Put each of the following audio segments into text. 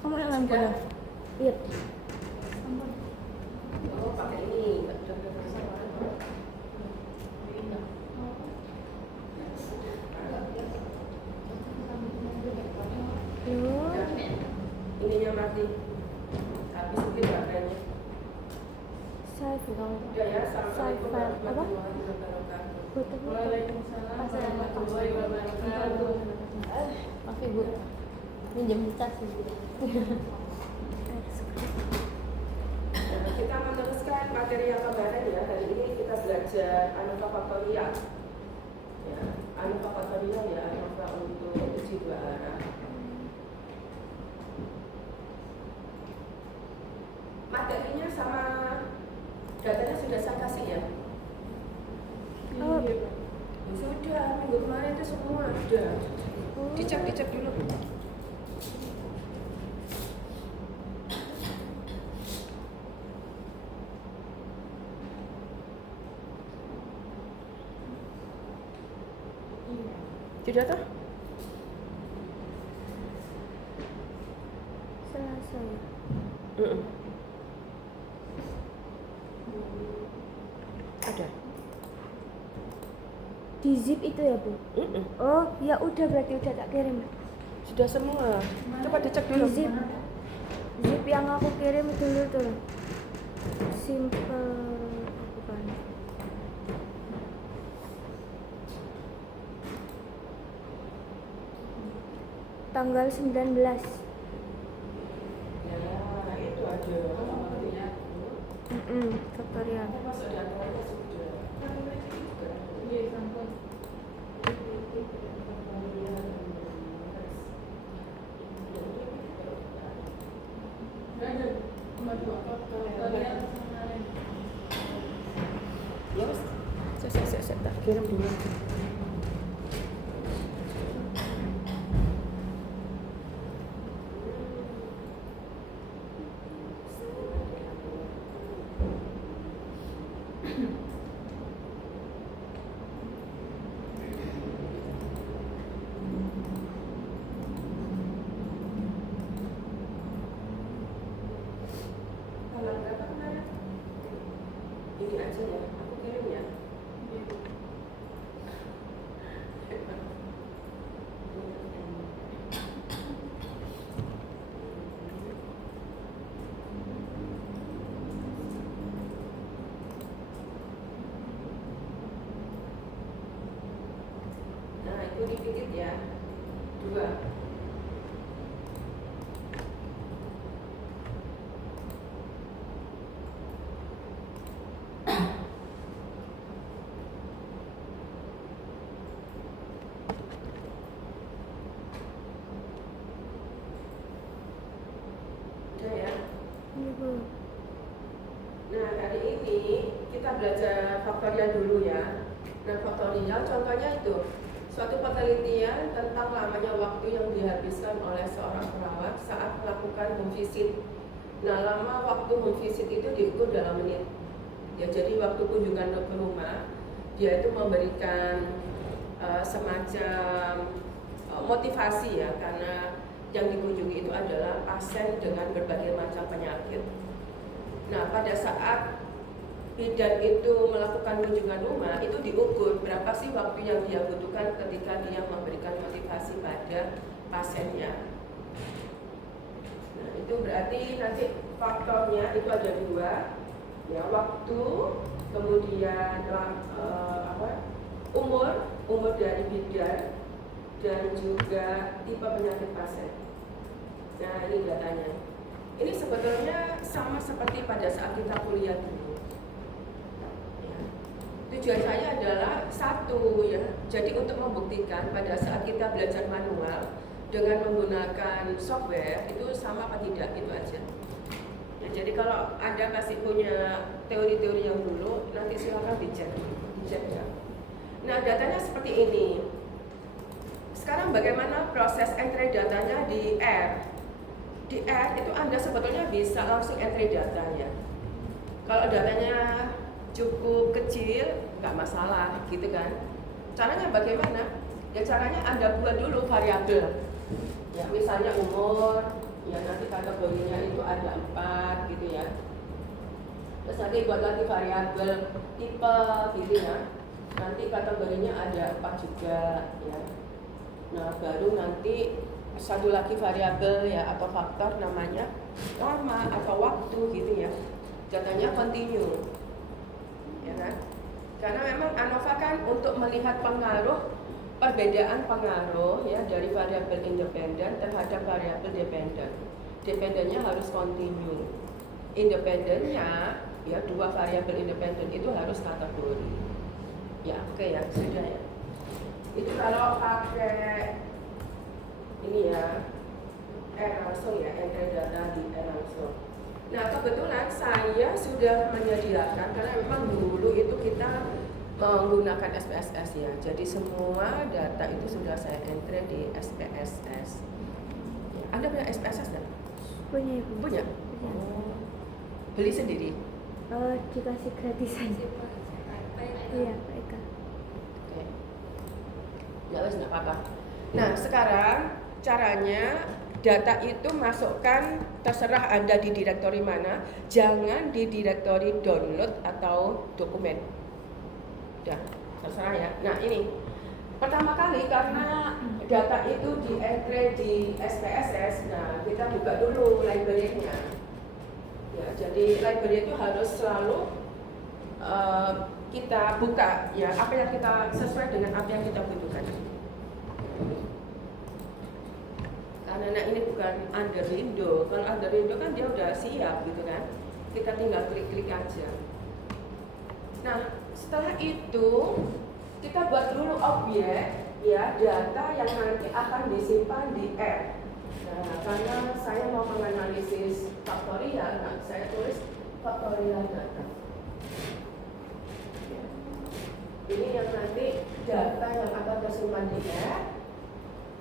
Kamu yang lampu ya? Iya. Oh, pakai ini. Ininya mati. Habis mungkin baterainya. Udah ya, assalamualaikum warahmatullahi wabarakatuh. Waalaikumsalam warahmatullahi wabarakatuh. Maaf ibu, minjem tas ibu. Kita meneruskan materi yang kemarin ya. Hari ini kita belajar ANOVA faktorial. Ya, ANOVA faktorial ya, ANOVA untuk uji dua arah. Materinya sama datanya sudah saya kasih ya. Oh. Sudah, minggu kemarin itu semua sudah. Dicek dulu. Sudah toh? Selesai. Ada. Di zip itu ya bu? Oh ya udah berarti udah tak kirim. Sudah semua. Coba dicek dulu. Di zip yang aku kirim dulu tuh. Simple bukan. Tanggal 19. Ya, itu ada. Faktorial. Masuk di antaranya sudah. Iya, sampun. Ya, saya tak kirim dulu. Tanggal berapa kemarin? Ini aja ya, aku kirim ya. Nah, itu dikit ya. 2. Udah ya. Iya bu. Nah, hari ini kita belajar faktorial dulu ya. Nah, faktorial contohnya itu suatu penelitian tentang lamanya waktu yang dihabiskan oleh seorang perawat saat melakukan home visit. Nah, lama waktu home visit itu diukur dalam menit. Ya, jadi waktu kunjungan ke rumah, dia itu memberikan semacam motivasi ya, karena yang dikunjungi itu adalah pasien dengan berbagai macam penyakit. Nah, pada saat bidan itu melakukan kunjungan rumah, itu diukur berapa sih waktu yang dia butuhkan ketika dia memberikan motivasi pada pasiennya. Nah, itu berarti nanti faktornya itu ada 2, ya, waktu, kemudian umur dari bidan, dan juga tipe penyakit pasien. Nah, ini datanya. Ini sebetulnya sama seperti pada saat kita kuliah dulu. Ya. Tujuan saya adalah satu ya, jadi untuk membuktikan pada saat kita belajar manual dengan menggunakan software itu sama apa tidak, itu aja. Ya, jadi kalau Anda masih punya teori-teori yang dulu, nanti silakan dicek ya. Nah, datanya seperti ini. Sekarang bagaimana proses entry datanya di R? Di R itu Anda sebetulnya bisa langsung entry datanya. Kalau datanya cukup kecil, nggak masalah gitu kan. Caranya bagaimana? Ya caranya Anda buat dulu variabel. Ya, misalnya umur, ya nanti kategorinya itu ada 4 gitu ya. Terus nanti buat lagi variabel tipe gitu ya. Nanti kategorinya ada 4 juga ya. Nah, baru nanti satu lagi variabel ya atau faktor namanya lama atau waktu gitu ya. Contohnya continue. Ya kan? Karena memang ANOVA kan untuk melihat pengaruh perbedaan pengaruh ya dari variabel independen terhadap variabel dependen. Dependennya harus continue. Independennya ya dua variabel independen itu harus kategori. Ya, oke ya, sudah ya. Itu kalau pakai ini ya langsung ya, entry data di langsung. Nah, kebetulan saya sudah menyediakan karena memang dulu itu kita menggunakan SPSS ya. Jadi semua data itu sudah saya entry di SPSS. Anda punya SPSS enggak? Punya Ibu. Punya? Oh. Beli sendiri? Dikasih gratisan. Iya, Pak Eka. Oke. Ya wes enggak apa-apa. Nah, sekarang caranya data itu masukkan terserah Anda di direktori mana, jangan di direktori download atau dokumen. Ya, terserah ya. Nah, ini pertama kali karena data itu di entry di SPSS, nah kita buka dulu library-nya. Ya, jadi library itu harus selalu kita buka ya, apa yang kita sesuai dengan apa yang kita butuhkan. Karena ini bukan under window. Kalau under window kan dia udah siap gitu kan. Kita tinggal klik-klik aja. Nah, setelah itu kita buat dulu objek ya, data yang nanti akan disimpan di R. Nah, karena saya mau menganalisis faktorial, nah saya tulis faktorial data. Ini yang nanti data yang akan tersimpan di R.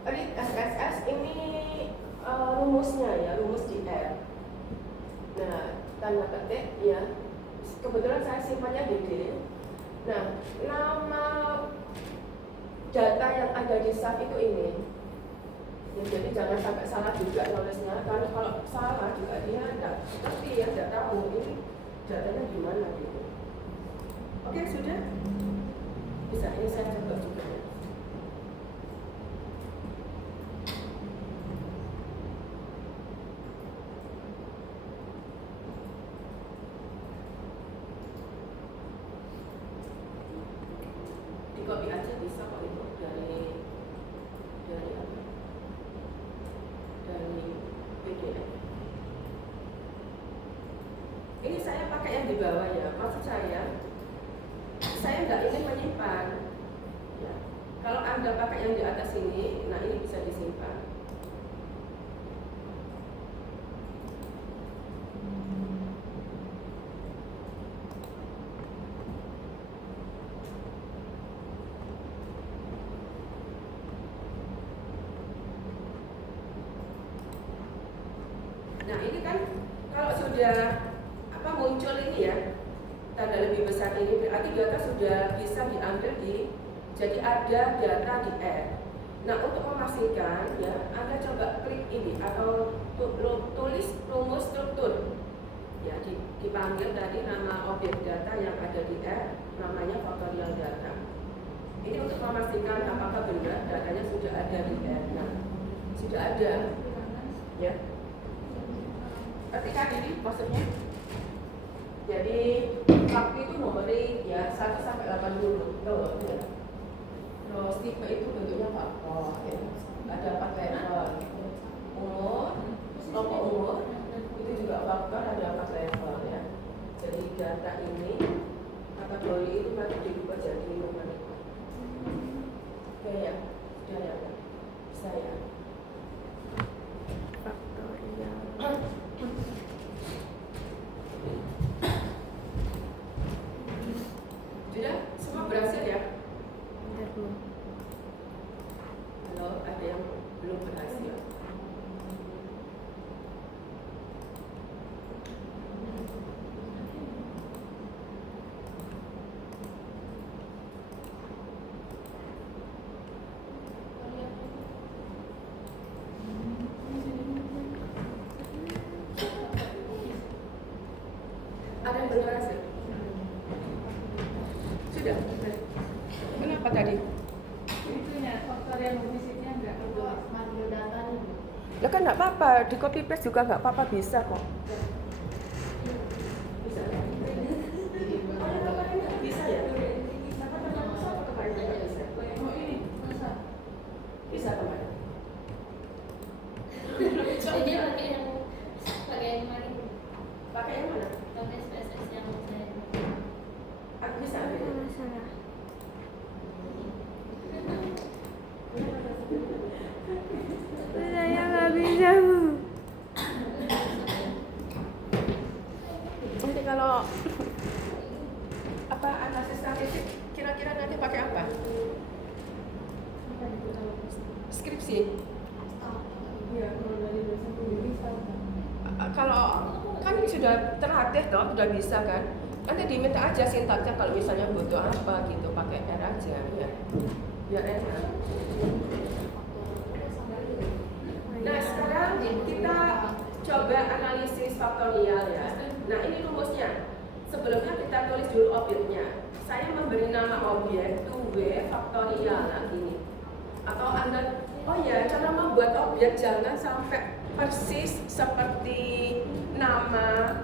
Read SPSS ini rumusnya ya, rumus di R. Nah, tanda petik ya. Kebetulan saya simpannya di D. Nah, nama data yang ada di SAP itu ini. Ya, jadi jangan sampai salah juga nulisnya. Karena kalau salah juga dia tidak ngerti ya, tidak tahu ini datanya gimana gitu. Oke, sudah? Bisa, ini saya coba juga ya. Copy aja bisa kok itu dari apa? Dari PDF. Ini saya pakai yang di bawah ya. Maksud saya nggak ingin menyimpan. Ya. Kalau Anda pakai yang di atas ini, nah ini bisa disimpan. Nah ini kan kalau sudah muncul ini ya tanda lebih besar ini berarti data sudah bisa diambil jadi ada data di R. Nah untuk memastikan ya Anda coba klik ini atau tulis rumus struktur ya, dipanggil tadi nama objek data yang ada di R namanya faktorial data. Ini untuk memastikan apakah benar datanya sudah ada di R. Nah sudah ada ya. Ketika ini maksudnya, jadi waktu itu numerik ya 1 sampai 80 tuh ya. Terus tipe itu bentuknya faktor ya. Ada 4 level. Umur, kelompok umur itu juga faktor, ada 4 level ya. Jadi data ini kategori itu nanti dirubah jadi numerik. Oke ya, sudah ya, bisa ya. Faktorial. Sudah? Semua berhasil ya? Bentar, Bu. Halo, ada yang belum berhasil? manggil datanya. Lah kan nggak apa-apa, di copy paste juga nggak apa-apa, bisa kok. Bisa ya? Oh, yang kemarin nggak bisa ya? Bisa kemarin. Jadi pakai yang kemarin. Pakai yang mana? Pakai SPSS yang saya. Aku bisa Apa ambil. masalah? Saya nggak bisa, Bu. Nanti kalau apa analisis statistik kira-kira nanti pakai apa? Skripsi. Kalau kan sudah terlatih toh, sudah bisa kan? Nanti diminta aja sintaksnya kalau misalnya butuh apa gitu, pakai R aja ya. Biar enak. Nah sekarang kita coba analisis faktorial ya. Nah ini rumusnya. Sebelumnya kita tulis dulu objeknya. Saya memberi nama objek 2W faktorial nah gini. Atau Anda, oh ya cara membuat objek jangan sampai persis seperti nama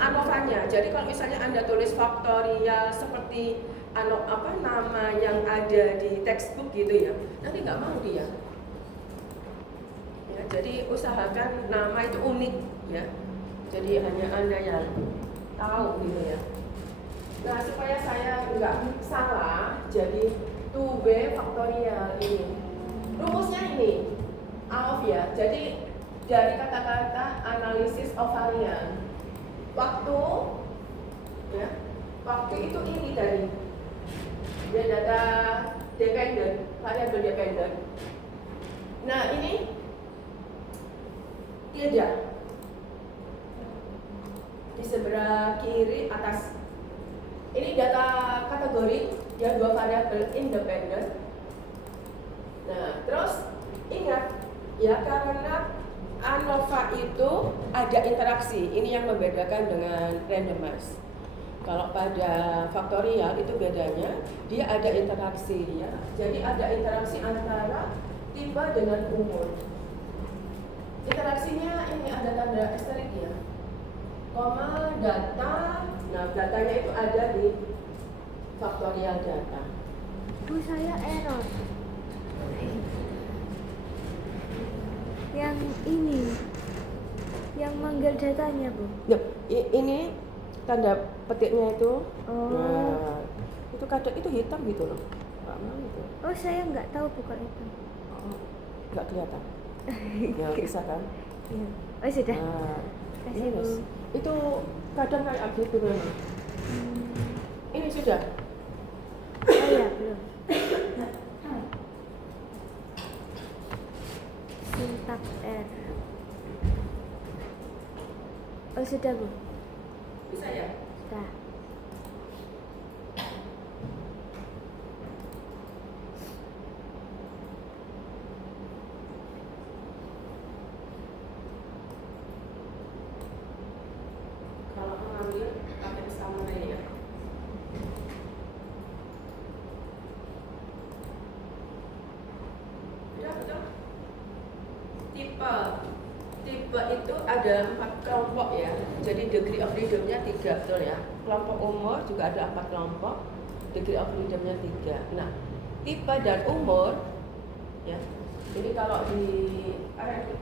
ANOVA-nya. Jadi kalau misalnya Anda tulis faktorial seperti nama yang ada di textbook gitu ya, nanti nggak mau dia. Ya, jadi usahakan nama itu unik ya. Jadi hanya Anda yang tahu gitu ya. Nah supaya saya nggak salah, jadi 2B faktorial ini rumusnya ini AOV ya. Jadi dari kata-kata analisis of varian, waktu ya, waktu itu ini dari dia data dependent, variabel dependent. Nah ini tidak di sebelah kiri atas. Ini data kategori yang 2 variabel independent. Nah terus ingat ya, karena ANOVA itu ada interaksi. Ini yang membedakan dengan randomize. Kalau pada faktorial itu bedanya, dia ada interaksi ya. Jadi ada interaksi antara tipe dengan umur. Interaksinya ini ada tanda asterik ya. Koma data. Nah, datanya itu ada di faktorial data. Bu, saya error. Yang ini, yang manggil datanya, Bu. Loh, ini tanda petiknya itu. Oh. Nah, itu kadang itu hitam gitu loh. Nggak mau itu. Oh, saya nggak tahu bukan itu. Oh, nggak kelihatan. Ya bisa kan? Iya. Oh, sudah. Nah, Kasih, Bu. yes. Itu kadang kayak gitu memang. Ini sudah. Oh ya, belum. Sintaks R. Oh, sudah, Bu. Bisa ya? Sudah. Kalau mengambil pakai summary ya. Ya betul. Tipe itu ada 4 kelompok ya. Jadi degree of freedom-nya 3, betul ya. Kelompok umur juga ada 4 kelompok. Degree of freedom-nya 3. Nah, tipe dan umur ya. Jadi kalau di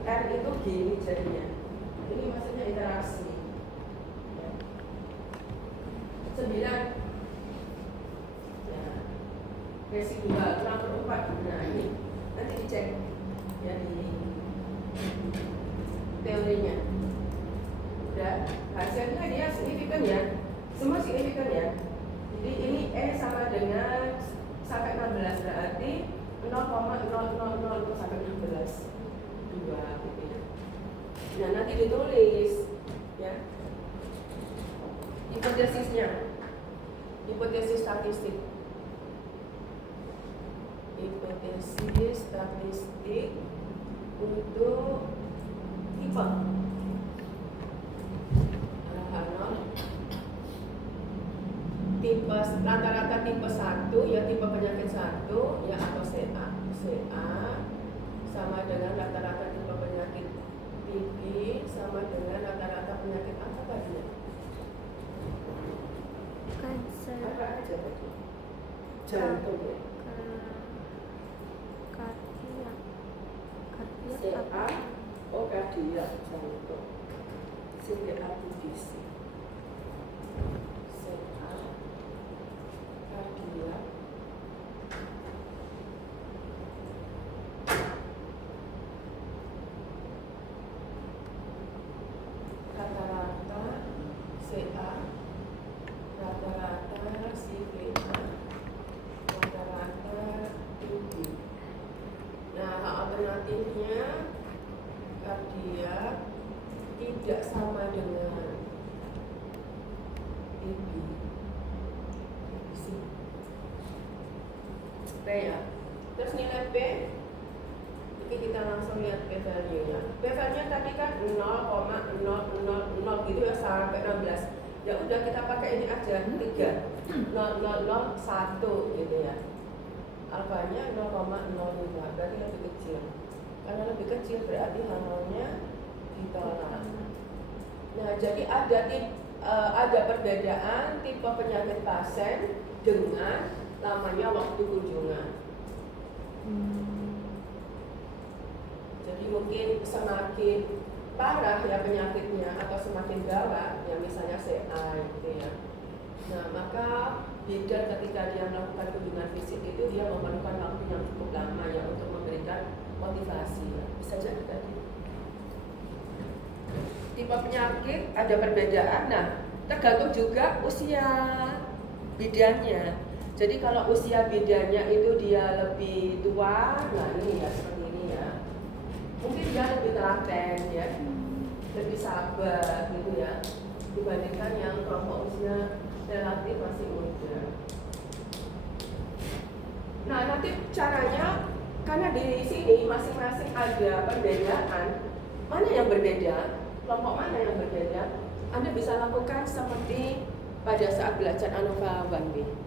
R itu gini jadinya. Ini maksudnya interaksi. 9 ya, residual kurang per 4. Nah ini nanti dicek ya di teorinya. Dan hasilnya dia signifikan ya, semua signifikan ya. Jadi ini E sama dengan sampai 16, berarti 0,000 itu sampai 16 2 gitu ya. Nah nanti ditulis ya hipotesisnya, hipotesis statistik, hipotesis statistik untuk tipe tipe rata-rata tipe 1 ya, tipe penyakit 1 ya, atau C CA sama dengan rata-rata tipe penyakit PB sama dengan rata-rata penyakit apa tadi? Cancer. Apa aja tadi? Jantung ya. Kardiak. Kardiak CA, apa? oh kardiak, jantung. CA TBC. CA, kardiak. Rata-rata CA, rata-rata CPA, rata-rata TB. Nah, alternatifnya kardiak tidak sama dengan TB. P ya. Terus nilai P, oke kita langsung lihat P value-nya. P value-nya tadi kan 0,000 gitu ya sampai 16. Ya udah kita pakai ini aja 3 0,001 gitu ya. Alfanya 0,05 berarti lebih kecil. Karena lebih kecil berarti hal-halnya ditolak. Nah, jadi ada perbedaan tipe penyakit pasien dengan lamanya waktu kunjungan. Jadi mungkin semakin parah ya penyakitnya atau semakin gawat ya misalnya CA gitu ya. Nah, maka bidan ketika dia melakukan kunjungan fisik itu dia memerlukan waktu yang cukup lama ya untuk memberikan motivasi ya. Bisa jadi tadi. Tipe penyakit ada perbedaan. Nah, tergantung juga usia bidannya. Jadi kalau usia bidannya itu dia lebih tua, nah ini ya seperti ini ya. Mungkin dia lebih telaten ya, lebih sabar gitu ya, dibandingkan yang kelompok usia relatif masih muda. Nah nanti caranya, karena di sini masing-masing ada perbedaan, mana yang berbeda, kelompok mana yang berbeda, Anda bisa lakukan seperti pada saat belajar ANOVA 1B.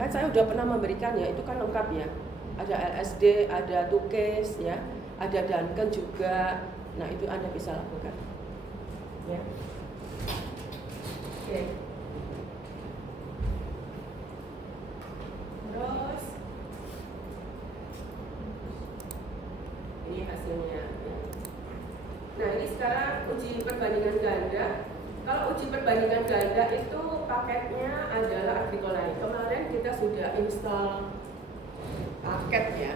Kan saya udah pernah memberikan ya, itu kan lengkap ya. Ada LSD, ada Tukes ya, ada Duncan juga. Nah itu Anda bisa lakukan. Ya. Oke. Terus ini hasilnya. Nah ini sekarang uji perbandingan ganda. Kalau uji perbandingan ganda itu paketnya adalah Agricoline. Kemarin kita sudah install paket ya.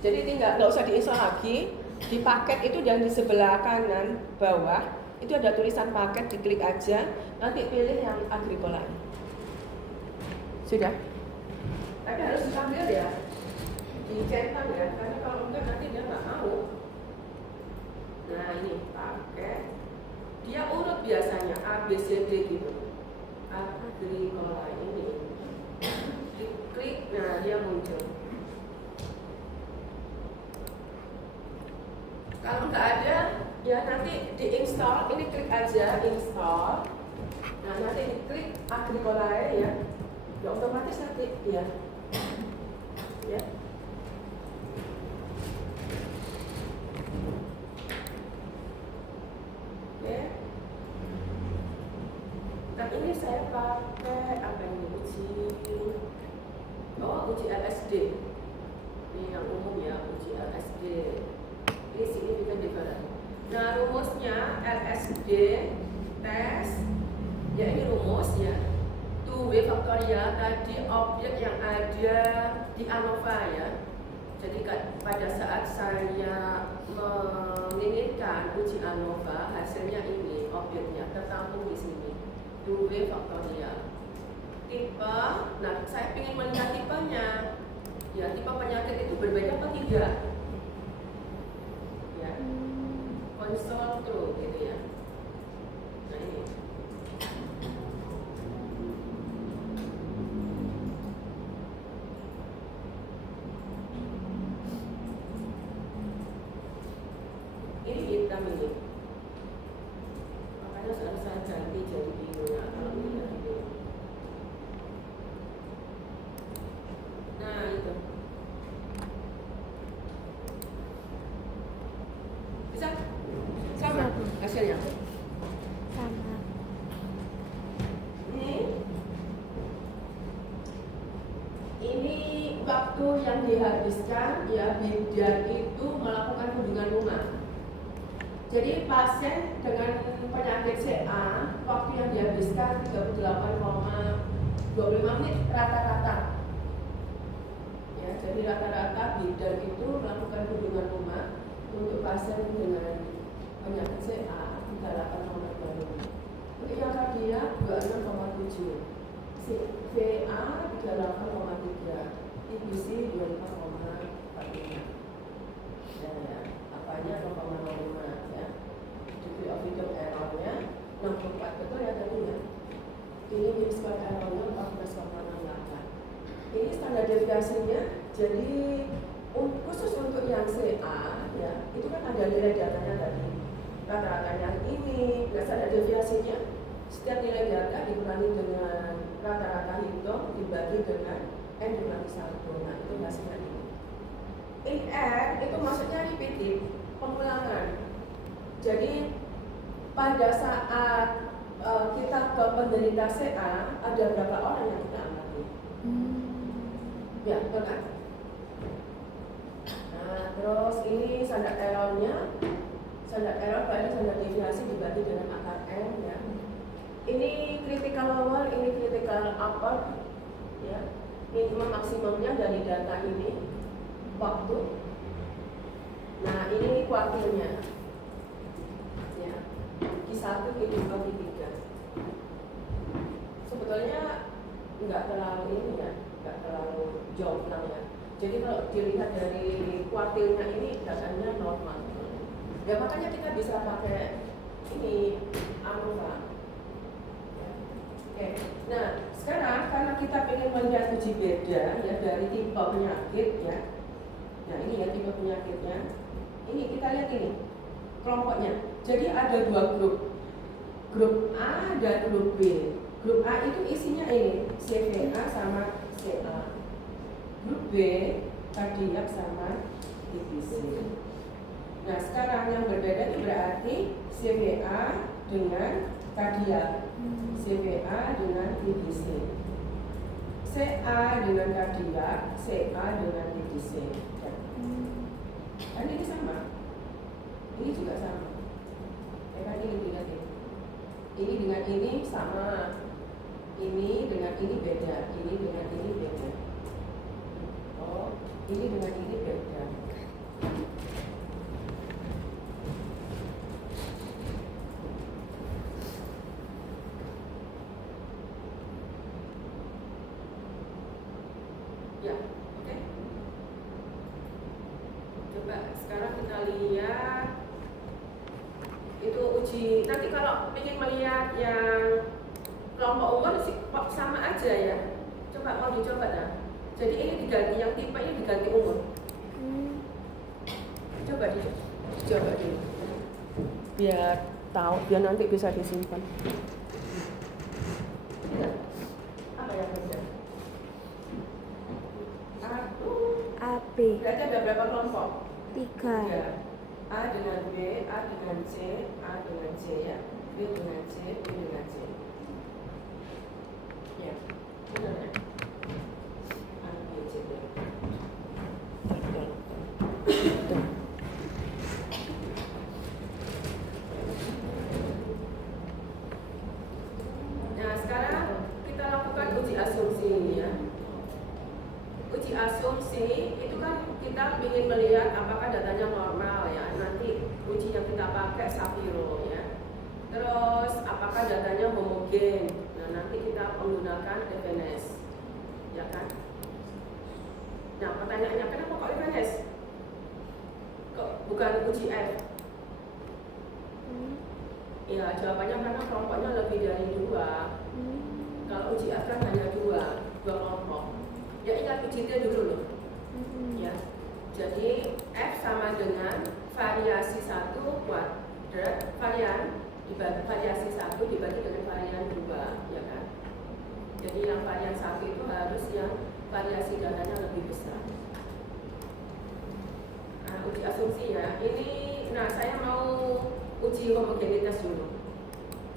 Jadi tinggal nggak usah diinstal lagi. Di paket itu yang di sebelah kanan bawah itu ada tulisan paket, diklik aja. Nanti pilih yang Agricoline. Sudah. Tapi harus diambil ya, dicetak ya. Karena kalau enggak nanti dia nggak mau. Nah ini paket. Dia urut biasanya A, B, C, D gitu. Agricoline ini. Diklik, nah dia muncul. Kalau nggak ada, ya nanti diinstal. Ini klik aja install. Nah nanti diklik Agricoline ya. Ya otomatis nanti ya. Ya. Oke. Nah ini saya pakai apa ini uji? Oh uji LSD. Ini yang umum ya uji LSD. Ini significant difference. Nah rumusnya LSD tes. Ya ini rumus ya. 2W faktorial tadi objek yang ada di ANOVA ya. Jadi pada saat saya menginginkan uji ANOVA, hasilnya ini objeknya tertampung di sini. 2W faktorial. Tipe, nah saya ingin melihat tipenya. Ya tipe penyakit itu berbeda atau tidak? Ya, konsol true gitu ya. Nah ini. Ini hitam ini. Makanya harus saya ganti jadi biru ya. Kalau ini ya biru. Nah itu. waktu yang dihabiskan ya bidan itu melakukan kunjungan rumah. Jadi pasien dengan penyakit CA waktu yang dihabiskan 38,25 menit rata-rata. Ya, jadi rata-rata bidan itu melakukan kunjungan rumah untuk pasien dengan penyakit CA 38,25 menit. Untuk yang kardiak 26,7, VA 38,3, IBC 25,45. Ya, apanya 0,05 ya. Degree of freedom error-nya 64, betul ya tadi ya. Ini mean square error-nya 14,68. Ini standar deviasinya. Jadi khusus untuk yang CA ya, itu kan ada nilai datanya tadi. Rata-rata yang ini, nggak ada deviasinya. Setiap nilai data dikurangi dengan rata-rata hitung dibagi dengan N dikurangi 1. Nah, itu hasilnya ini. In R itu maksudnya repeated, pengulangan. Jadi pada saat kita ke penderita CA, ada berapa orang yang kita amati? Ya, betul kan? Nah, terus ini standar error-nya. Standar error berarti standar deviasi dibagi dengan akar N ya. Ini critical lower, ini critical upper ya. Minimum maksimumnya dari data ini waktu. Nah, ini kuartilnya. Ya. Q1, Q2, Q3. Sebetulnya enggak terlalu ini ya, enggak terlalu jauh ya. Jadi kalau dilihat dari kuartilnya ini datanya normal. Ya makanya kita bisa pakai ini ANOVA. Ya. Oke. Nah sekarang karena kita ingin melihat uji beda ya dari tipe penyakit ya. Nah ini ya tipe penyakitnya. Ini kita lihat ini kelompoknya. Jadi ada dua grup A dan grup B. Grup A itu isinya ini CVA sama CA. Grup B kardiak sama IBC. Nah sekarang yang berbeda itu berarti CVA dengan kardiak, CVA dengan IBC, CA dengan kardiak, CA dengan IBC. Kan ini sama, ini juga sama. Ya kan ini dengan ini sama, ini dengan ini beda, ini dengan ini beda. Oh, ini dengan ini beda. Ya, oke. Coba sekarang kita lihat itu uji. Nanti kalau ingin melihat yang kelompok umur sih sama aja ya. Coba mau dicoba dah. Jadi ini diganti, yang tipe ini diganti umur. Coba dulu. Biar tahu, biar nanti bisa disimpan. Ya. Apa yang beda? AB Berarti ada berapa kelompok? 3. A dengan B, A dengan C, A dengan C ya. B dengan C, B dengan C. Ya, benar ya? A, B, C, D. Nah, sekarang kita lakukan uji asumsi ya. Uji asumsi itu kan kita ingin melihat apakah datanya normal ya. Nanti uji yang kita pakai Shapiro ya. Terus apakah datanya homogen. Nah nanti kita menggunakan FNS ya kan. Nah pertanyaannya kenapa kok FNS? Kok bukan uji F? Ya jawabannya karena kelompoknya lebih dari 2. Kalau uji F kan hanya 2 kelompok. Ya ingat uji T dulu loh. Ya. Jadi F sama dengan variasi 1 kuadrat varian dibagi variasi 1 dibagi dengan varian 2 ya kan. Jadi yang varian 1 itu harus yang variasi datanya lebih besar. Nah, uji asumsi ya. Ini nah saya mau uji homogenitas dulu.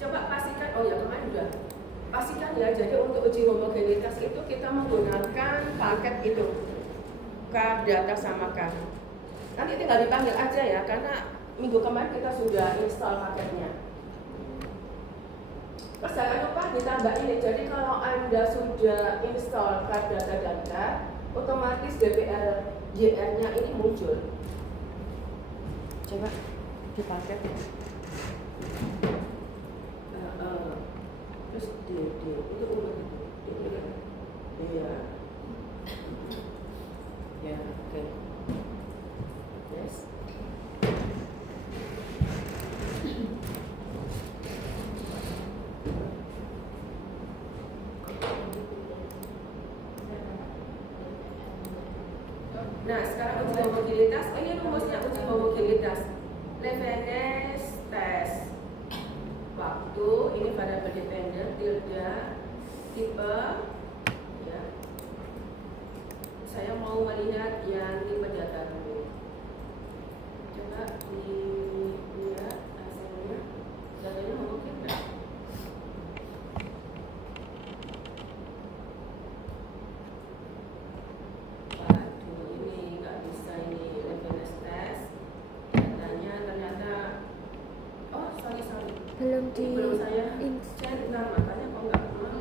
Coba pastikan, oh ya kemarin udah pastikan ya. Jadi untuk uji homogenitas itu kita menggunakan paket itu data samakan. Nanti tinggal dipanggil aja ya, karena minggu kemarin kita sudah install paketnya. Terus jangan lupa ditambah ini. Jadi kalau Anda sudah install card data, otomatis DPLJR-nya ini muncul. Coba dipakai. Terus itu urut itu. Iya. Ya, oke. Yes. Nah, sekarang uji mobilitas. Ini rumusnya uji mobilitas. Levenes tes. Waktu ini variabel dependen tilde tipe ya. Saya mau melihat yang tipe data dulu. Coba dilihat hasilnya. Datanya mungkin enggak? Waduh, ini nggak bisa ini Levenes test. Datanya ternyata sorry. Belum Ini belum saya install. centang, makanya kok nggak mau.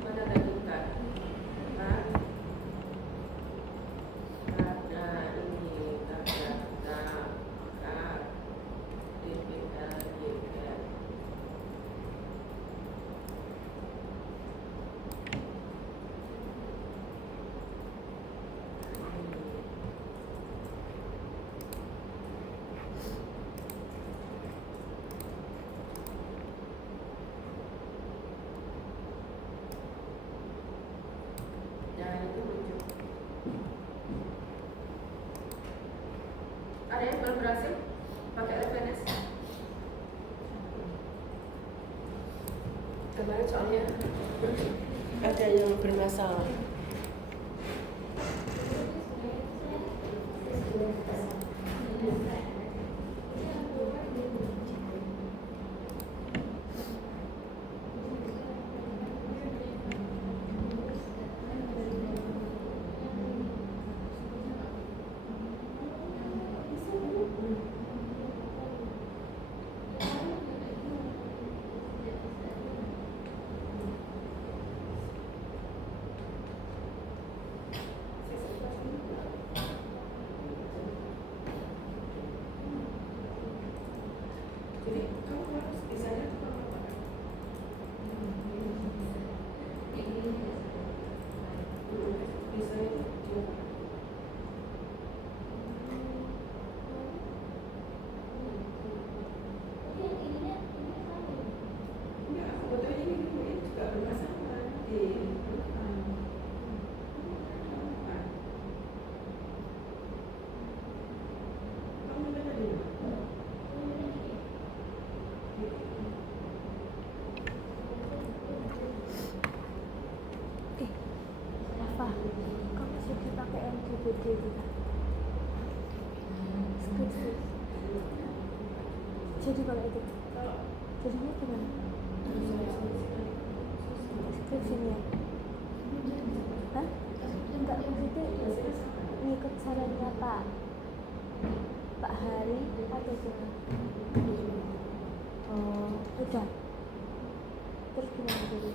Mana tadi kan? Ada ini data DPLJR. Dan itu muncul. Ada yang belum berhasil pakai referensi? Kemarin soalnya ada yang bermasalah. Jadi kamu harus bisanya itu apa? Bisanya itu enggak, sebetulnya ini juga bermasalah. Kamu benar ini? Rafa, kamu sudah pakai yang DVD juga? Skripsi. Jadi kalau itu, jadinya gimana? Skripsinya? Hah? Enggak, maksudnya ngikut sarannya Pak Hari atau gimana? Oh, udah. Terus gimana jadi?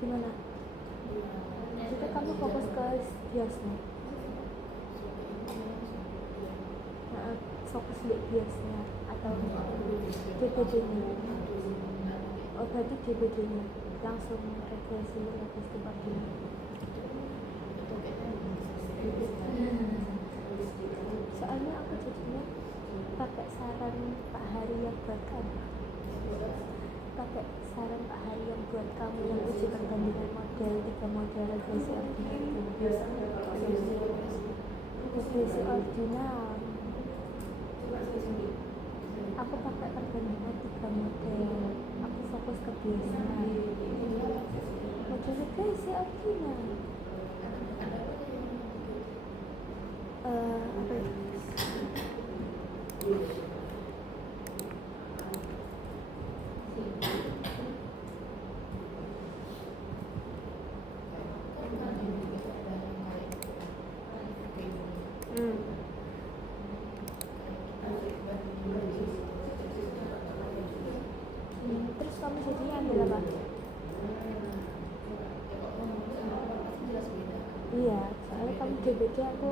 Gimana? Maksudnya kamu fokus ke biasnya? Nah, fokus di biasnya atau DPD-nya? Oh, berarti DPD-nya langsung regresi subordinat. Soalnya aku jadinya pakai saran Pak Hari yang buat kamu. Pakai saran Pak Hari yang buat kamu yang uji perbandingan model 3 model regresi ordinal. Regresi ordinal. Aku pakai perbandingan 3 model. Aku fokus ke biasa. Model regresi ordinal. Apa itu? Hmm. Terus kamu jadinya ambil apa? Iya, soalnya kamu DBD aku.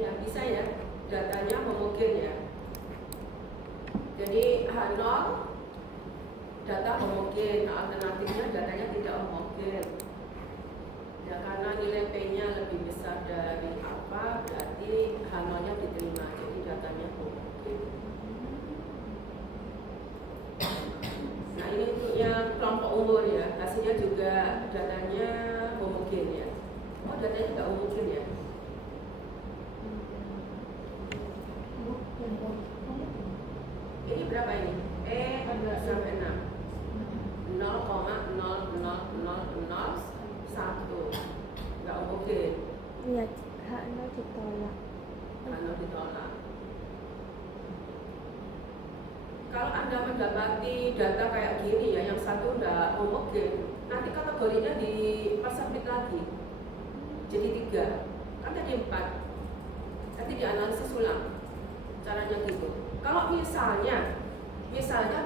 Ya, bisa ya, datanya homogen ya. Jadi H0 data homogen, alternatifnya datanya tidak homogen. Ya, karena nilai P-nya lebih besar dari apa, berarti H0-nya diterima, jadi datanya homogen. Nah, ini untuk yang kelompok umur ya, hasilnya juga datanya homogen ya. Oh, datanya nggak homogen ya. Ini berapa ini? Sampai 6 0,00001. Nggak homogen. Iya, H0 ditolak. Kalau ditolak. Kalau Anda mendapati data kayak gini ya, yang satu nggak homogen, nanti kategorinya dipersempit lagi. Jadi 3. Kan tadi 4. Nanti dianalisis ulang. Caranya gitu. Kalau misalnya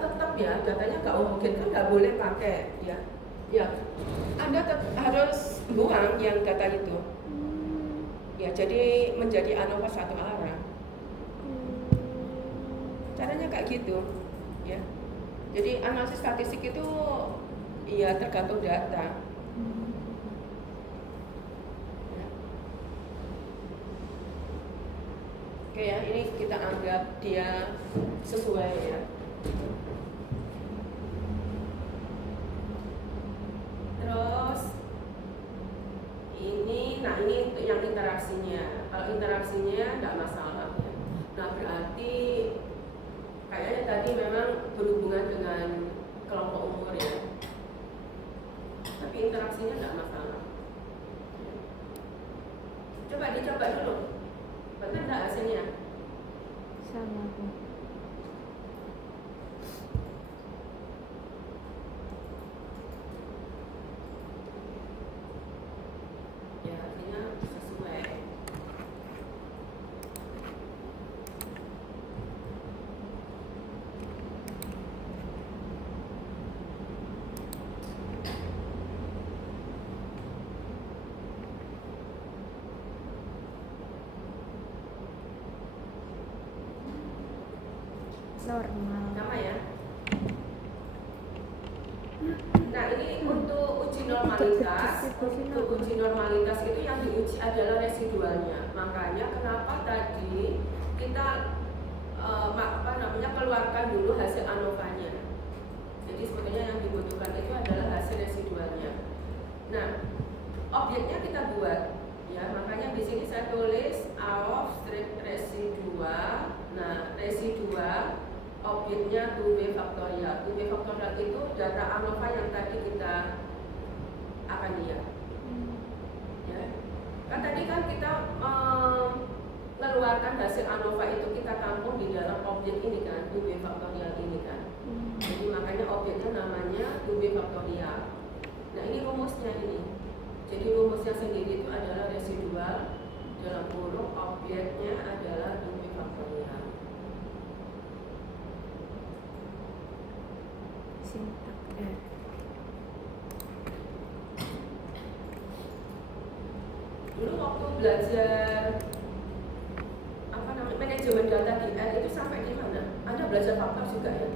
tetap ya datanya nggak homogen, kan nggak boleh pakai ya Anda harus buang yang data itu ya, jadi menjadi ANOVA satu arah. Caranya kayak gitu ya. Jadi analisis statistik itu ya tergantung data. Oke ya, ini kita anggap dia sesuai ya. Terus ini, nah ini untuk yang interaksinya. Kalau interaksinya nggak masalah ya. Nah berarti kayaknya tadi memang berhubungan dengan kelompok umur ya. Tapi interaksinya nggak masalah. Coba dicoba dulu. Benar nggak hasilnya? Sama Bu. Ya, artinya sesuai. Normal. Sama ya. Nah ini untuk uji normalitas, itu yang diuji adalah residualnya. Makanya kenapa tadi kita keluarkan dulu hasil ANOVA-nya. Jadi sebetulnya yang dibutuhkan itu adalah hasil residualnya. Nah objeknya kita buat, ya makanya di sini saya tulis of residual. Nah residual objeknya 2B faktorial. 2B faktorial itu data ANOVA yang tadi kita akan lihat. Ya. Kan tadi kan kita mengeluarkan hasil ANOVA itu kita tampung di dalam objek ini kan, 2B faktorial ini kan. Jadi makanya objeknya namanya 2B faktorial. Nah ini rumusnya ini. Jadi rumusnya sendiri itu adalah residual dalam kurung objeknya adalah 2B faktorial. Dulu waktu belajar manajemen data di R itu sampai di mana? Anda belajar faktor juga ya?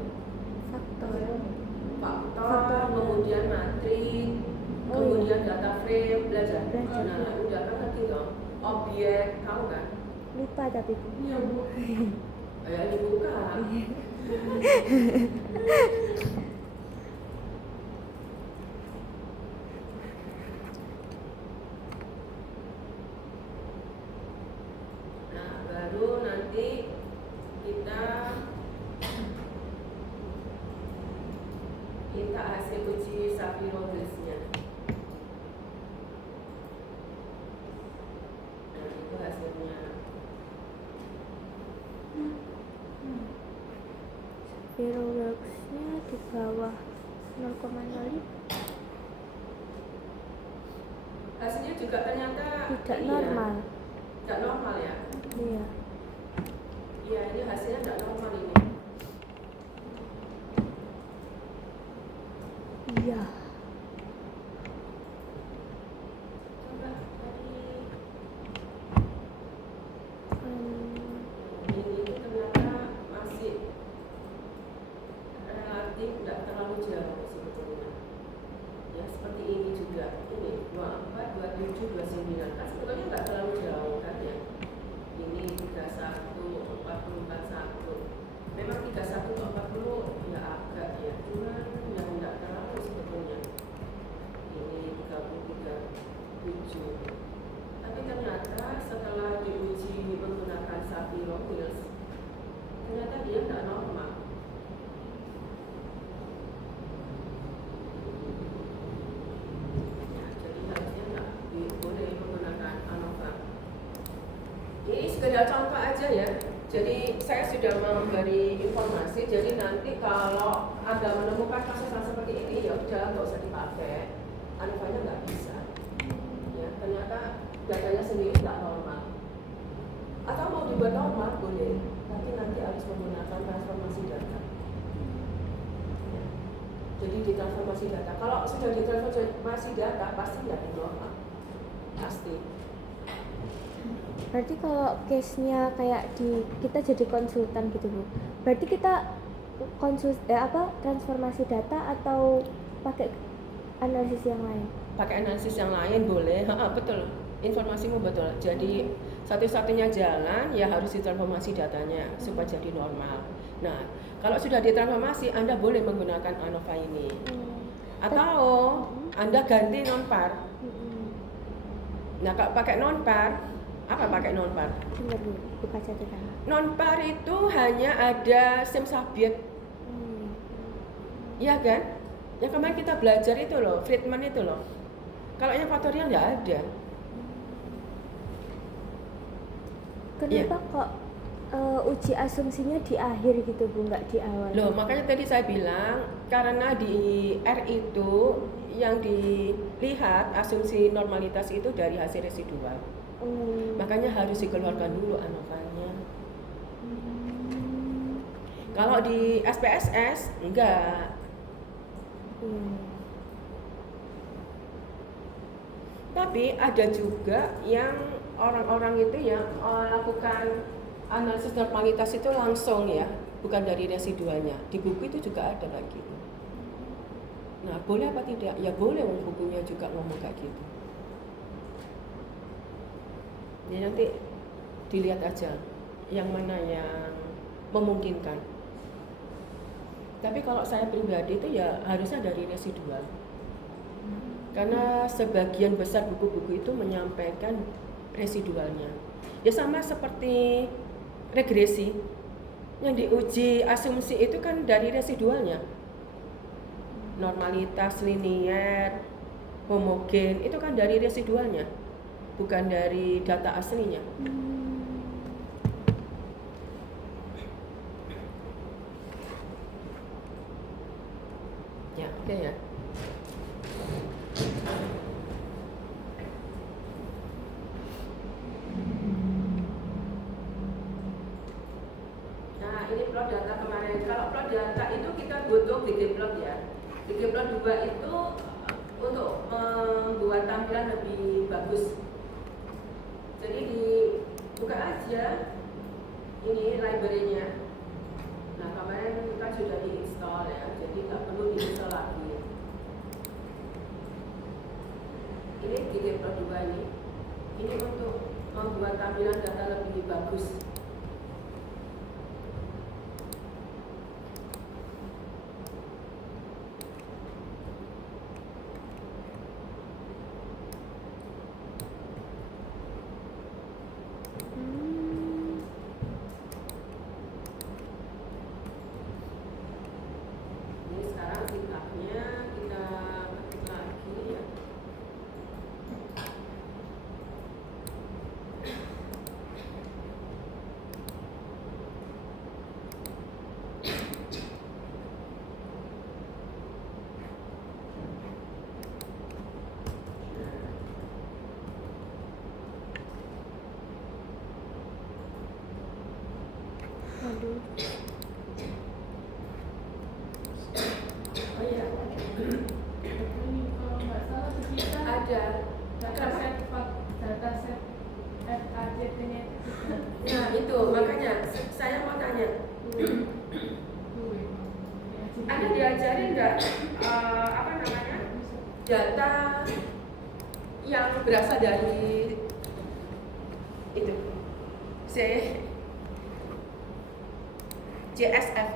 Faktor, kemudian matrik, kemudian data frame, belajar. Nah, udah kan ngerti dong. Objek, tahu kan? Lupa tapi Iya bu. Ya dibuka. Nah, baru nanti kita hasil uji Shapiro-Wills-nya. Nah, itu hasilnya. Shapiro-Wills-nya di bawah 0,05. Hasilnya juga ternyata Tidak normal. Tidak normal ya? Iya. Iya, ini hasilnya tidak normal ini. Iya. Coba tadi ini ternyata masih relatif tidak terlalu jauh sebetulnya. Ya seperti ini juga. Ini 24, 27, 29 kan sebetulnya nggak terlalu jauh kan ya. Ini 31, 40, 41. Memang 31 atau 40 ya agak ya, cuman yang nggak terlalu sebetulnya. Ini 33, 7. Tapi ternyata setelah diuji menggunakan Shapiro-Wills, ternyata dia nggak normal. Jadi harusnya nggak boleh menggunakan ANOVA. Ini sekedar contoh aja ya. Jadi saya sudah memberi informasi. Jadi nanti kalau Anda menemukan kasus yang seperti ini, ya udah nggak usah dipakai. ANOVA-nya nggak bisa. Ya, ternyata datanya sendiri nggak normal. Atau mau dibuat normal boleh, tapi nanti harus menggunakan transformasi data. Ya. Jadi di transformasi data. Kalau sudah di transformasi data pasti nggak normal. Pasti. Berarti kalau case-nya kayak kita jadi konsultan gitu Bu. Berarti kita transformasi data atau pakai analisis yang lain? Pakai analisis yang lain boleh. Betul. Informasimu betul. Jadi satu-satunya jalan ya harus ditransformasi datanya supaya jadi normal. Nah, kalau sudah ditransformasi Anda boleh menggunakan ANOVA ini. Atau Anda ganti non-par. Nah, kalau pakai non-par, apa pakai non-par? Benar Bu, buka catatan. Non-par itu hanya ada sim subjek. Iya kan? Yang kemarin kita belajar itu loh, Friedman itu loh. Kalau yang faktorial nggak ada. Kenapa kok uji asumsinya di akhir gitu Bu, nggak di awal? Loh, makanya tadi saya bilang karena di R itu yang dilihat asumsi normalitas itu dari hasil residual. Makanya harus dikeluarkan dulu ANOVA-nya. Kalau di SPSS enggak. Tapi ada juga yang orang-orang itu yang lakukan analisis normalitas itu langsung ya. bukan dari residualnya. Di buku itu juga ada kayak gitu. Nah, boleh apa tidak? Ya boleh, bukunya juga ngomong kayak gitu. Ya nanti dilihat aja yang mana yang memungkinkan. Tapi kalau saya pribadi itu ya harusnya dari residual. Karena sebagian besar buku-buku itu menyampaikan residualnya. Ya sama seperti regresi. Yang diuji asumsi itu kan dari residualnya. Normalitas, linier, homogen itu kan dari residualnya, bukan dari data aslinya. Ya, oke ya. Nah, ini plot data kemarin. Kalau plot data itu kita butuh ggplot ya. ggplot 2 itu untuk membuat tampilan lebih bagus. Jadi dibuka aja ini library-nya. Nah, kemarin kita sudah diinstal ya, jadi nggak perlu diinstal lagi. Ini ggplot 2 ini. Ini untuk membuat tampilan data lebih bagus. Ini sekarang tingkatnya kita ketik lagi ya. Waduh. Oh iya, Ini kalau nggak salah di kita ada. dataset FAJT-nya itu Nah itu makanya saya mau tanya, Anda diajarin nggak apa namanya data yang berasal dari itu JSF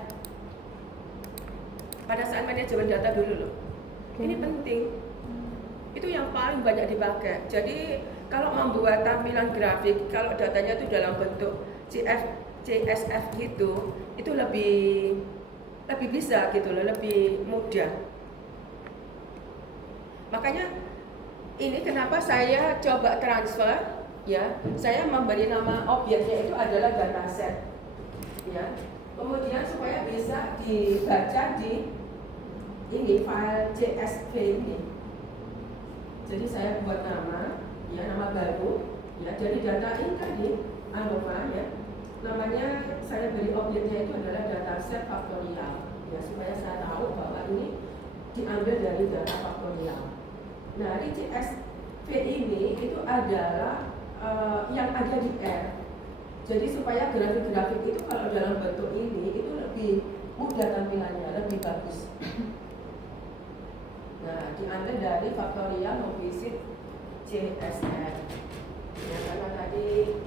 pada saat manajemen data dulu loh. Ini penting. Itu yang paling banyak dipakai. Jadi kalau membuat tampilan grafik, kalau datanya itu dalam bentuk JSF gitu, itu lebih bisa gitu loh, lebih mudah. Makanya ini kenapa saya coba transfer ya. Saya memberi nama objeknya itu adalah dataset. Ya. Kemudian supaya bisa dibaca di ini file CSV ini. Jadi saya buat nama, ya nama baru, ya jadi data ini tadi ANOVA ya, namanya saya beri objeknya itu adalah dataset faktorial, ya supaya saya tahu bahwa ini diambil dari data faktorial. Nah di CSV ini itu adalah yang ada di R. Jadi supaya grafik-grafik itu kalau dalam bentuk ini itu lebih mudah tampilannya, lebih bagus. Nah, diambil dari faktorial memvisit CSF. Ya, karena tadi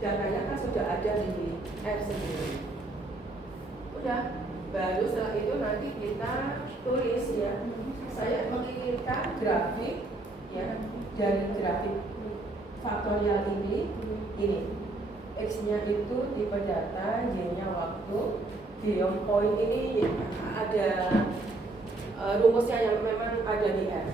datanya kan sudah ada di R sendiri. Udah, baru setelah itu nanti kita tulis ya. Saya menginginkan grafik ya dari grafik faktorial ini. X-nya itu tipe data, Y-nya waktu, Geom point ini ada rumusnya yang memang ada di R.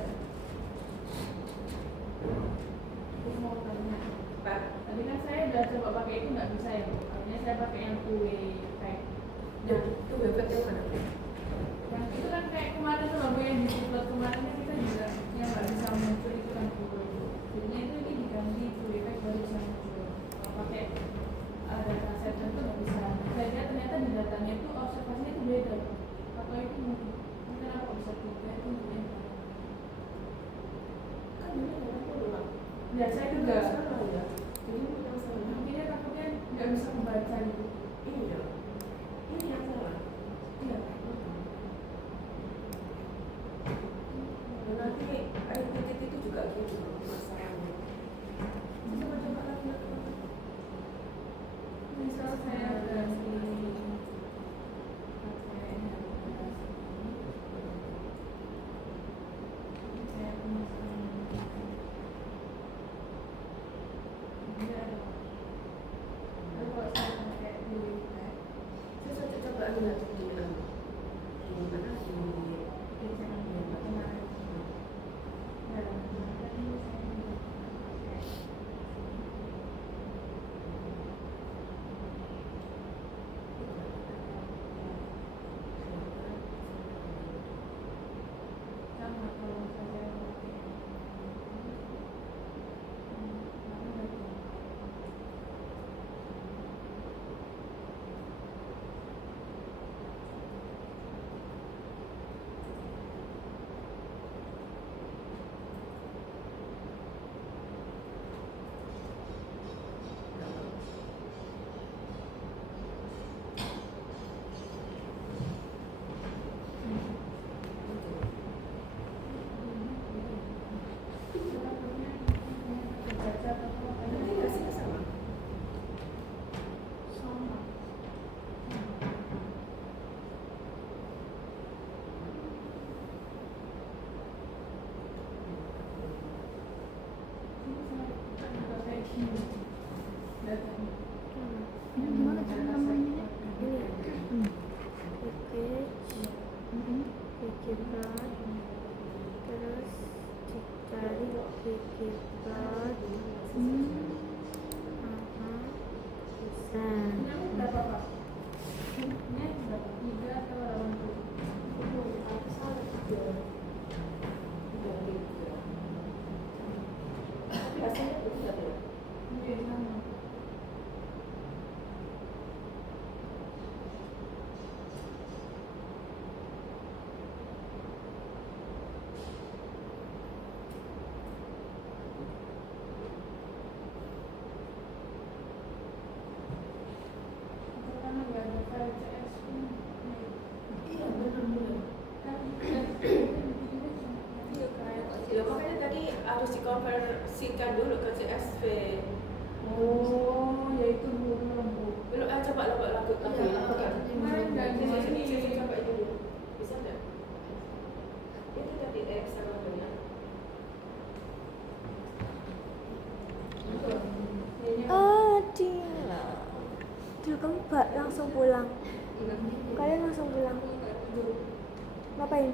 Aku mau tanya, Pak, tadi kan saya udah coba pakai itu nggak bisa ya, Bu? Artinya saya pakai yang two-way type. ya itu website yang mana? Yang itu kan kayak kemarin tuh logo yang di upload kemarin kan kita juga yang nggak bisa muncul itu kan dulu. Jadinya itu ini diganti two-way type baru bisa muncul. Kalau pakai dataset itu nggak bisa. Saya lihat ternyata di datanya itu observasinya itu beda. Atau itu mungkin apa bisa berubah itu mungkin. Kan ini memang ulang. Ya saya juga. Salah ya. Jadi yang salah. Mungkin takutnya nggak bisa membaca gitu. Iya. Ini yang Coba lihat di mana Gimana cara namanya? Package terus dicari package Berapa Pak? Ini berapa? 3 atau 80? tapi hasilnya berbeda ya. Iya, sama. Karena nggak ada VCS pun. Iya benar-benar. Ya makanya tadi harus dikonversikan dulu ke CSV. Oh, ya itu belum Bu. Belum coba lakukan. Kemarin nggak Sini gini. coba ini dulu. Bisa nggak? Itu tadi X sama dengan Dina. Dulu kamu langsung pulang. Kalian langsung pulang. Ngapain?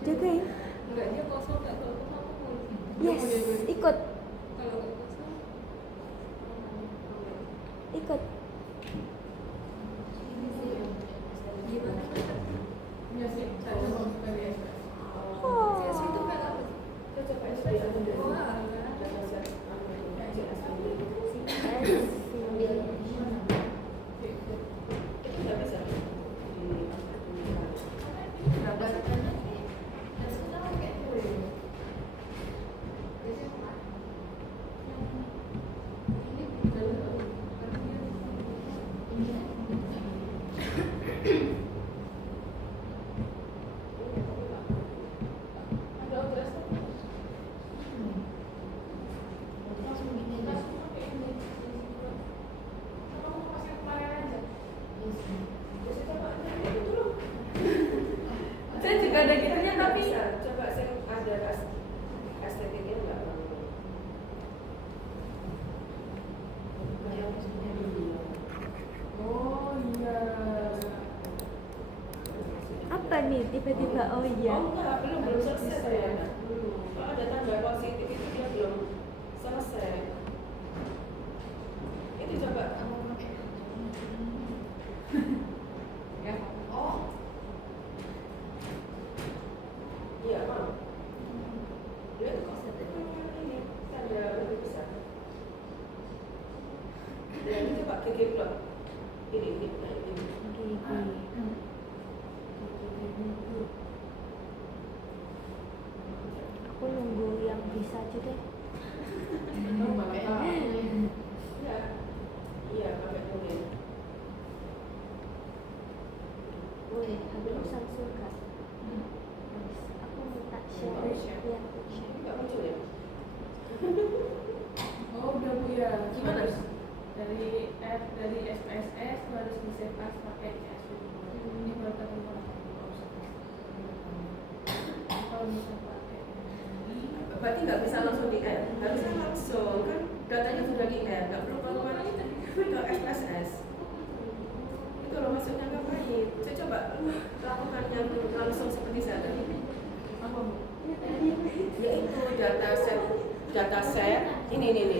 Jagain. Enggak, dia kosong nggak tahu kenapa mau Yes, ikut. kalau nggak kosong Ikut. gimana kan? Ya sih, saya mau buka di SS. Oh. CSV itu kan apa? coba SD ada dari Oh, alah. data set CSV. Itu nggak bisa di Ada OTS tuh. saya juga ada gitunya tapi coba saya ada estetiknya nggak Oh iya. Apa nih tiba-tiba oh iya. oh enggak belum selesai saya kalau ada tanda positif itu dia belum selesai itu coba Ya. oh iya mau dia itu kok ini tanda lebih besar dan ini coba gigi plot ini nah ini Aku nunggu yang bisa aja deh. Oh, Bapak. iya iya pakai kuning Habis urusan surga. Aku minta share. Oh, share. Ya. ini nggak muncul ya Oh, udah Bu ya. Gimana? Dari FT dari SPSS harus di save as pakai CSV. Ini baru ketemu kalau misalnya pakai Berarti nggak bisa langsung di add, harusnya langsung kan datanya sudah di add, nggak perlu keluar ke SPSS. Itu loh maksudnya ngapain? Saya coba lakukan yang langsung seperti saya tadi. apa Bu? Yaitu data set ini.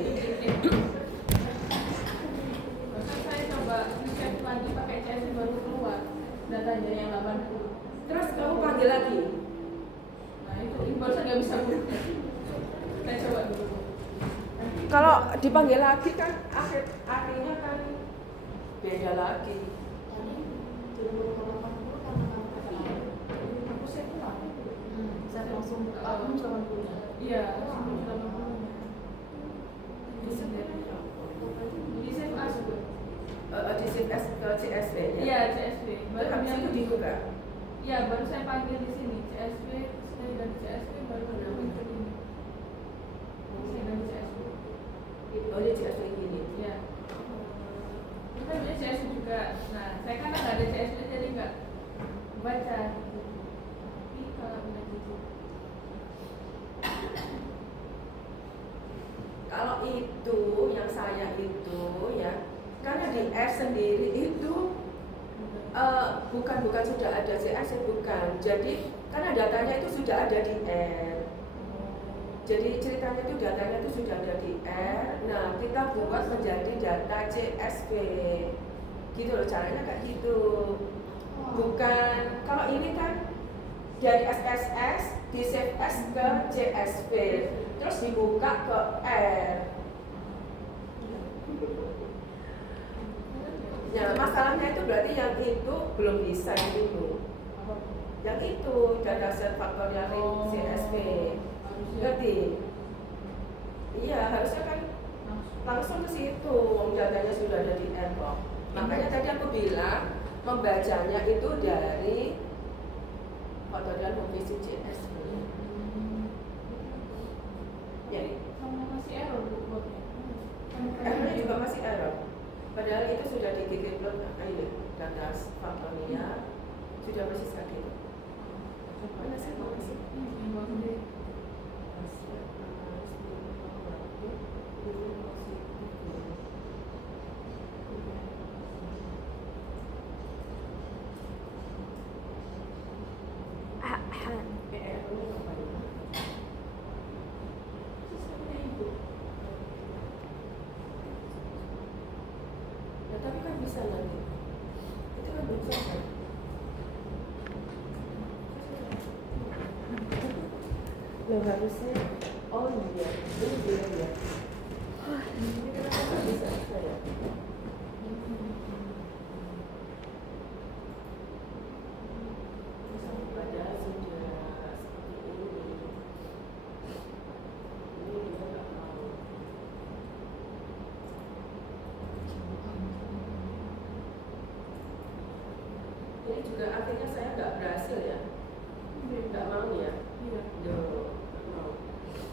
Bahkan saya coba save lagi pakai CSV baru keluar datanya yang 80. Terus kamu panggil lagi. Nah itu barusan nggak bisa Bu. Saya coba dulu. Kalau dipanggil lagi kan akhirnya kan beda lagi. Aku save ulang. Saya langsung aku cuma punya. Iya, langsung 80. Di save as Bu. Di CSV ya. Iya CSV. Baru Habis itu dibuka. Iya baru saya panggil di sini CSV. Saya ganti CSV baru muncul ini. Saya ganti CSV. Oh ini CSV gini. Iya. Kita punya CSV juga. Nah saya kan nggak ada CSV jadi nggak baca. Tapi kalau udah gitu. Kalau itu yang saya itu ya, karena di R sendiri itu bukan sudah ada CSV bukan. Jadi karena datanya itu sudah ada di R. Jadi ceritanya itu datanya itu sudah ada di R. Nah kita buat menjadi data CSV. Gitu loh caranya kayak gitu. Bukan kalau ini kan dari SPSS di save as ke CSV, terus dibuka ke R. Nah, masalahnya itu berarti yang itu belum bisa yang itu. Yang itu dataset faktorial CSV. Ngerti? Iya, harusnya kan langsung ke situ. Datanya sudah ada di R kok. Makanya tadi aku bilang membacanya itu dari faktorial memiliki CSV. Ya, Sama masih error Bu buatnya. errornya juga masih error. Padahal itu sudah dikirim ini data faktorial sudah persis kayak gitu. Mana sih mau sih? Yang baru deh. Ya, tapi kan bisa nanti. Itu kan belum selesai. Loh harusnya, oh iya, ini dia ya. Ini kenapa nggak bisa saya? Padahal sudah seperti ini. Ini dia nggak mau. Ini juga akhirnya saya nggak berhasil ya, nggak mau ya. Iya. Duh, nggak mau.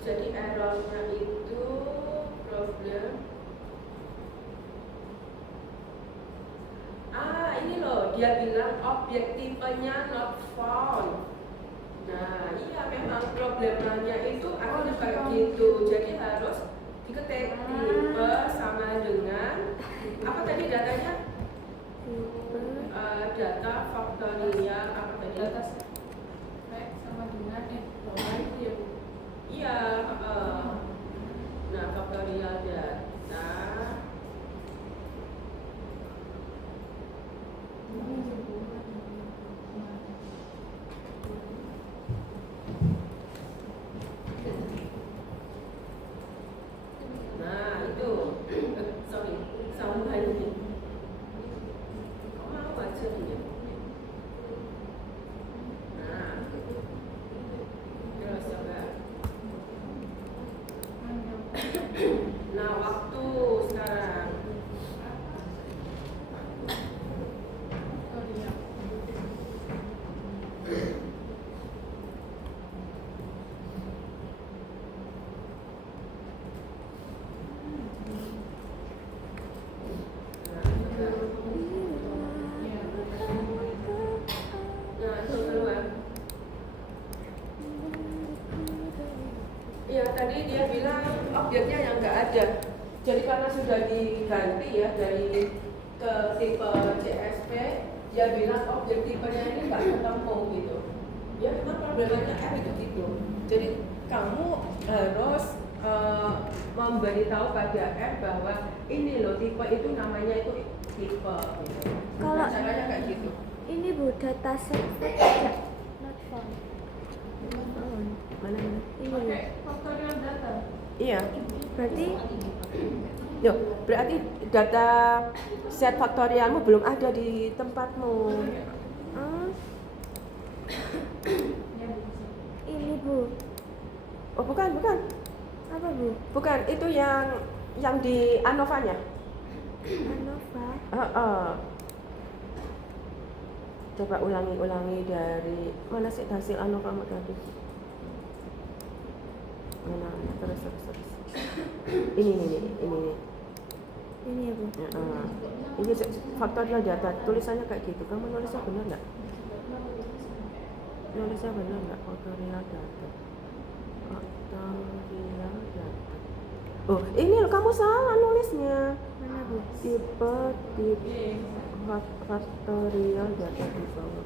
Jadi errornya itu problem. Ini loh, dia bilang objektifnya not found. Nah, iya memang problemnya itu akhirnya kayak gitu. Jadi harus diketik tipe sama dengan apa tadi datanya? Data faktorial apa tadi? Data set sama dengan bawah itu ya Bu. Iya, nah faktorial data. Nah itu, sorry, sambungan ini. Kok mau aja ini? Nah, terus coba. tadi dia bilang objeknya yang nggak ada. Jadi karena sudah diganti ya dari ke tipe CSP, dia bilang objek tipenya ini nggak ketemu gitu. Ya memang problemnya R itu gitu. Jadi kamu harus memberitahu pada R bahwa ini loh tipe itu namanya itu tipe. Gitu. Kalau Caranya kayak gitu. ini Bu, dataset tidak not found. Mana? Ini Pakai factorial data. Iya. berarti Yo, berarti data set faktorialmu belum ada di tempatmu. ah, Ya, Bu. ini Bu. Oh bukan. Apa Bu? Bukan, itu yang di Anovanya. Anova. Coba ulangi dari mana sih hasil Anova tadi? Mana? Terus. Ini. Ini ya Bu. Ini faktorial data. Tulisannya kayak gitu. Kamu nulisnya benar nggak? Nulisnya benar nggak? Faktorial data. Oh, ini loh kamu salah nulisnya. Mana Bu? Tipe faktorial data di bawah.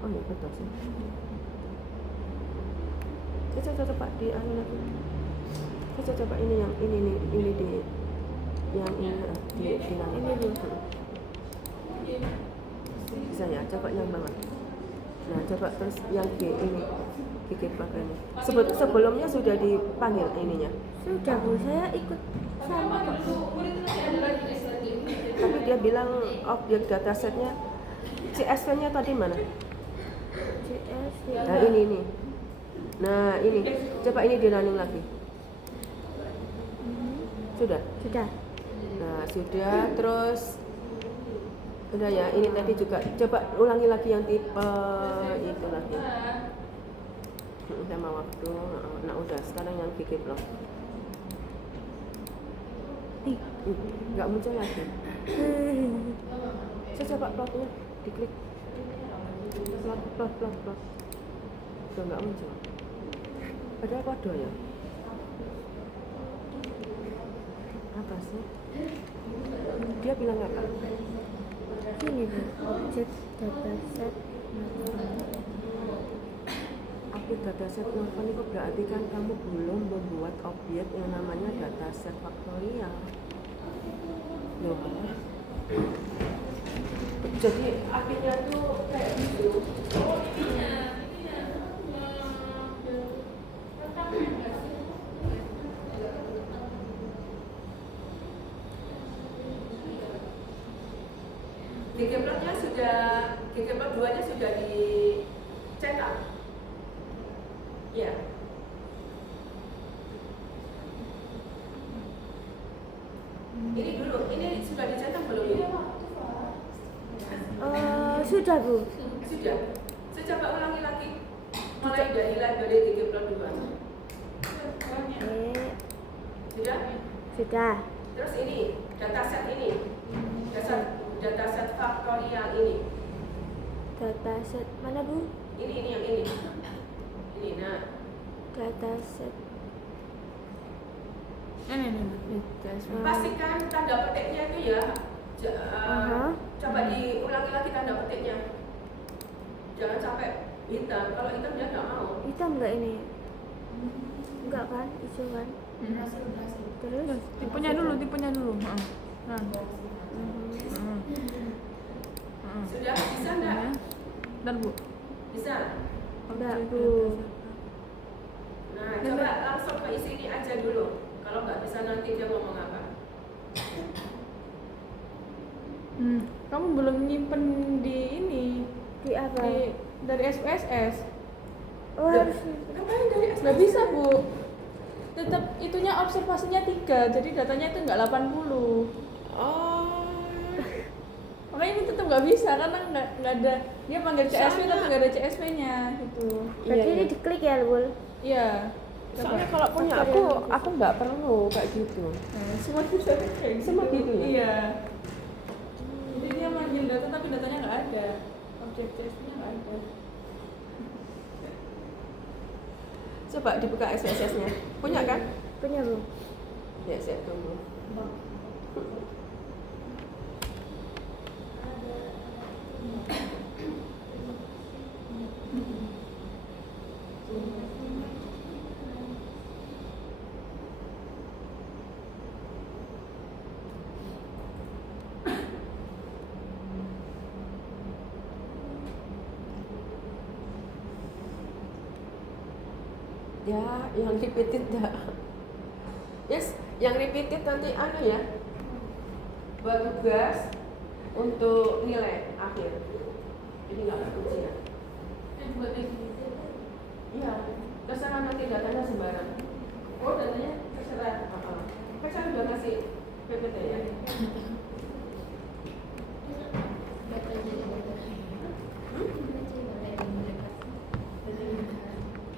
Oh iya betul sih. Kita coba di anu lagi. Kita coba ini di yang ini Ini Bu. bisa ya, coba yang banget. Nah, coba terus yang G ini. Gigit pakainya. Sebelumnya sudah dipanggil ininya. Sudah Bu, saya ikut sama kok. Tapi dia bilang objek datasetnya CSV-nya tadi mana? CS Nah, ini. Nah, ini. Coba ini di running lagi. Sudah? Sudah. Nah, sudah. Terus udah ya, ini tadi juga. Coba ulangi lagi yang tipe itu lagi. Sama waktu. Nah, udah. Sekarang yang gigit loh. Nggak muncul lagi. Saya coba plotnya, diklik. Plot. Udah nggak muncul. Padahal kode ya. Apa sih? Dia bilang apa? Ini Bu, objek dataset. Objek dataset Norton itu berarti kan kamu belum membuat objek yang namanya dataset faktorial. Loh. Jadi artinya tuh kayak gitu. Oh, ininya. Ggplot-nya sudah, Ggplot 2-nya sudah dicetak. Iya. Ini dulu, ini sudah dicetak belum ini? Sudah Bu. Sudah. Saya coba ulangi lagi. Mulai dari library Ggplot 2. Sudah? Sudah. Terus ini, dataset ini. Dataset faktorial ini. Dataset mana Bu? Ini yang ini. Ini, nah. Dataset. Ini. Pastikan tanda petiknya itu ya. Coba diulangi lagi tanda petiknya. Jangan sampai hitam. Kalau hitam dia nggak mau. Hitam enggak ini? Enggak kan? Hijau kan? Terus? Tipenya dulu. Nah. Sudah bisa nggak? Bentar Bu. Bisa. Enggak Bu. Nah, coba langsung ke isi ini aja dulu. Kalau nggak bisa nanti dia ngomong apa? Kamu belum nyimpen di ini. Di apa? Dari SPSS. Oh, harus. Ngapain dari Nggak bisa Bu. Tetap itunya observasinya 3, jadi datanya itu nggak 80. Oh. Makanya ini tetap nggak bisa karena nggak ada, dia panggil CSV tapi nggak ada CSV-nya gitu. Berarti ini diklik ya, Lul? Iya. Soalnya kalau punya aku nggak perlu kayak gitu. Semua bisa kayak gitu. Semua gitu ya? Iya. Jadi dia manggil data tapi datanya nggak ada, objek CSV-nya nggak ada. Coba dibuka SPSS-nya. Punya kan? Punya Bu. Ya, saya tunggu. Ya, yang repeated dah. Yes, yang repeated nanti anu ya. Buat tugas untuk nilai akhir. Jadi nggak ada ujian. Buat ini. Iya, terserah nanti datanya sembarang. Oh, datanya terserah. Kan saya udah kasih PPT ya.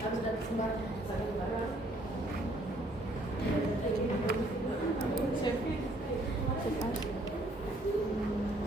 Harus dapat sembarang. Saya sembarang.